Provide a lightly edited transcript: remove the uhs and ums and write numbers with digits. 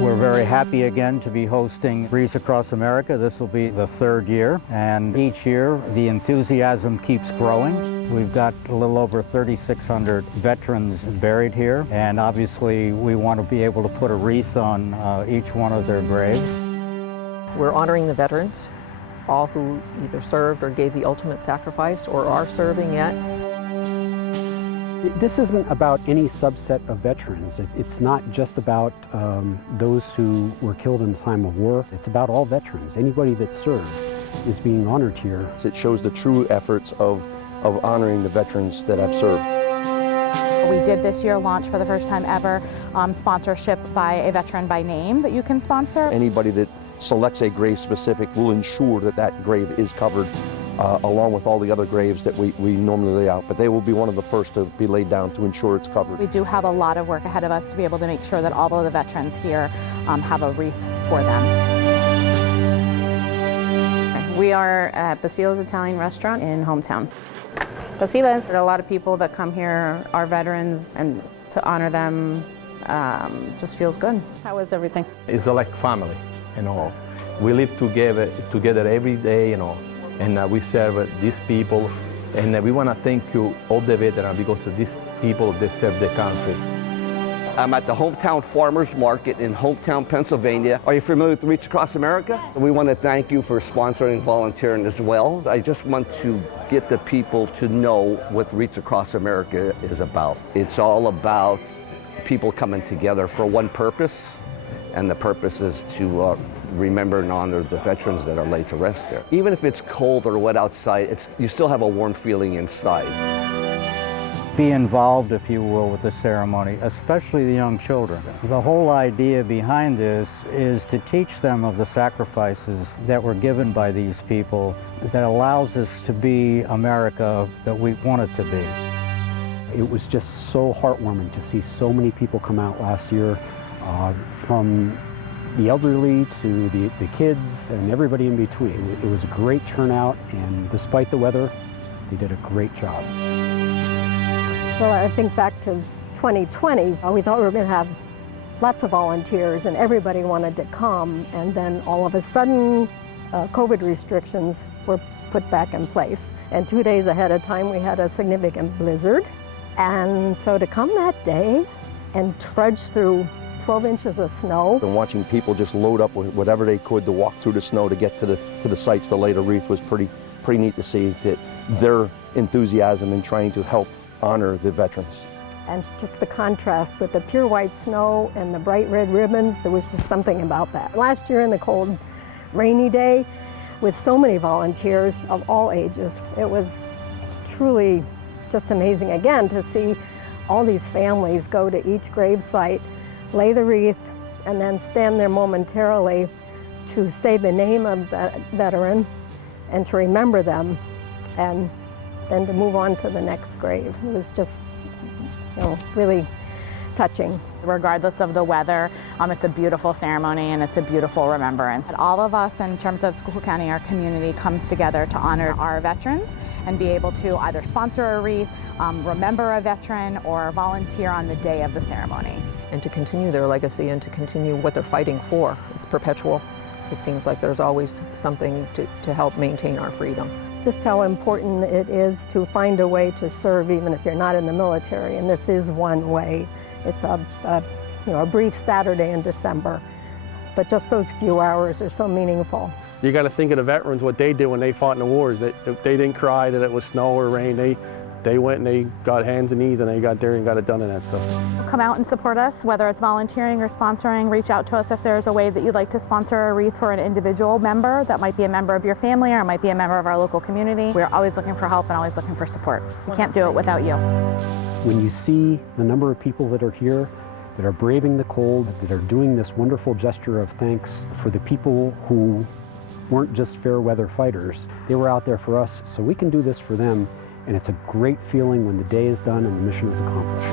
We're very happy again to be hosting Wreaths Across America. This will be the third year, and each year the enthusiasm keeps growing. We've got a little over 3,600 veterans buried here, and obviously we want to be able to put a wreath on each one of their graves. We're honoring the veterans, all who either served or gave the ultimate sacrifice or are serving yet. This isn't about any subset of veterans. It's not just about those who were killed in the time of war. It's about all veterans. Anybody that served is being honored here. It shows the true efforts of honoring the veterans that have served. We did this year launch for the first time ever sponsorship by a veteran by name that you can sponsor. Anybody that selects a grave specific will ensure that that grave is covered along with all the other graves that we normally lay out, but they will be one of the first to be laid down to ensure it's covered. We do have a lot of work ahead of us to be able to make sure that all of the veterans here have a wreath for them. We are at Basila's Italian Restaurant in Hometown. Basila's, a lot of people that come here are veterans, and to honor them just feels good. How is everything? It's like family, you know. We live together every day, you know, and we serve these people, and we want to thank you, all the veterans, because these people, they serve the country. I'm at the Hometown Farmers Market in Hometown, Pennsylvania. Are you familiar with Wreaths Across America? We want to thank you for sponsoring and volunteering as well. I just want to get the people to know what Wreaths Across America is about. It's all about people coming together for one purpose, and the purpose is to remember and honor the veterans that are laid to rest there. Even if it's cold or wet outside, you still have a warm feeling inside. Be involved, if you will, with the ceremony, especially the young children. The whole idea behind this is to teach them of the sacrifices that were given by these people that allows us to be America that we want it to be. It was just so heartwarming to see so many people come out last year, from the elderly to the kids and everybody in between. It was a great turnout, and despite the weather, they did a great job. Well, I think back to 2020, we thought we were going to have lots of volunteers and everybody wanted to come, and then all of a sudden COVID restrictions were put back in place. And 2 days ahead of time we had a significant blizzard, and so to come that day and trudge through 12 inches of snow. And watching people just load up with whatever they could to walk through the snow to get to the sites to lay the wreath was pretty neat to see that their enthusiasm in trying to help honor the veterans. And just the contrast with the pure white snow and the bright red ribbons, there was just something about that. Last year in the cold, rainy day, with so many volunteers of all ages, it was truly just amazing again to see all these families go to each grave site, lay the wreath, and then stand there momentarily to say the name of the veteran and to remember them, and then to move on to the next grave. It was just, really touching. Regardless of the weather, it's a beautiful ceremony and it's a beautiful remembrance. All of us, in terms of Schuylkill County, our community, comes together to honor our veterans and be able to either sponsor a wreath, remember a veteran, or volunteer on the day of the ceremony. And to continue their legacy and to continue what they're fighting for. It's perpetual. It seems like there's always something to help maintain our freedom. Just how important it is to find a way to serve even if you're not in the military, and this is one way. It's a brief Saturday in December, but just those few hours are so meaningful. You got to think of the veterans, what they did when they fought in the wars. They didn't cry that it was snow or rain. They went and they got hands and knees and they got there and got it done and that stuff. Come out and support us, whether it's volunteering or sponsoring. Reach out to us if there's a way that you'd like to sponsor a wreath for an individual member. That might be a member of your family or it might be a member of our local community. We're always looking for help and always looking for support. We can't do it without you. When you see the number of people that are here, that are braving the cold, that are doing this wonderful gesture of thanks for the people who weren't just fair weather fighters, they were out there for us, so we can do this for them. And it's a great feeling when the day is done and the mission is accomplished.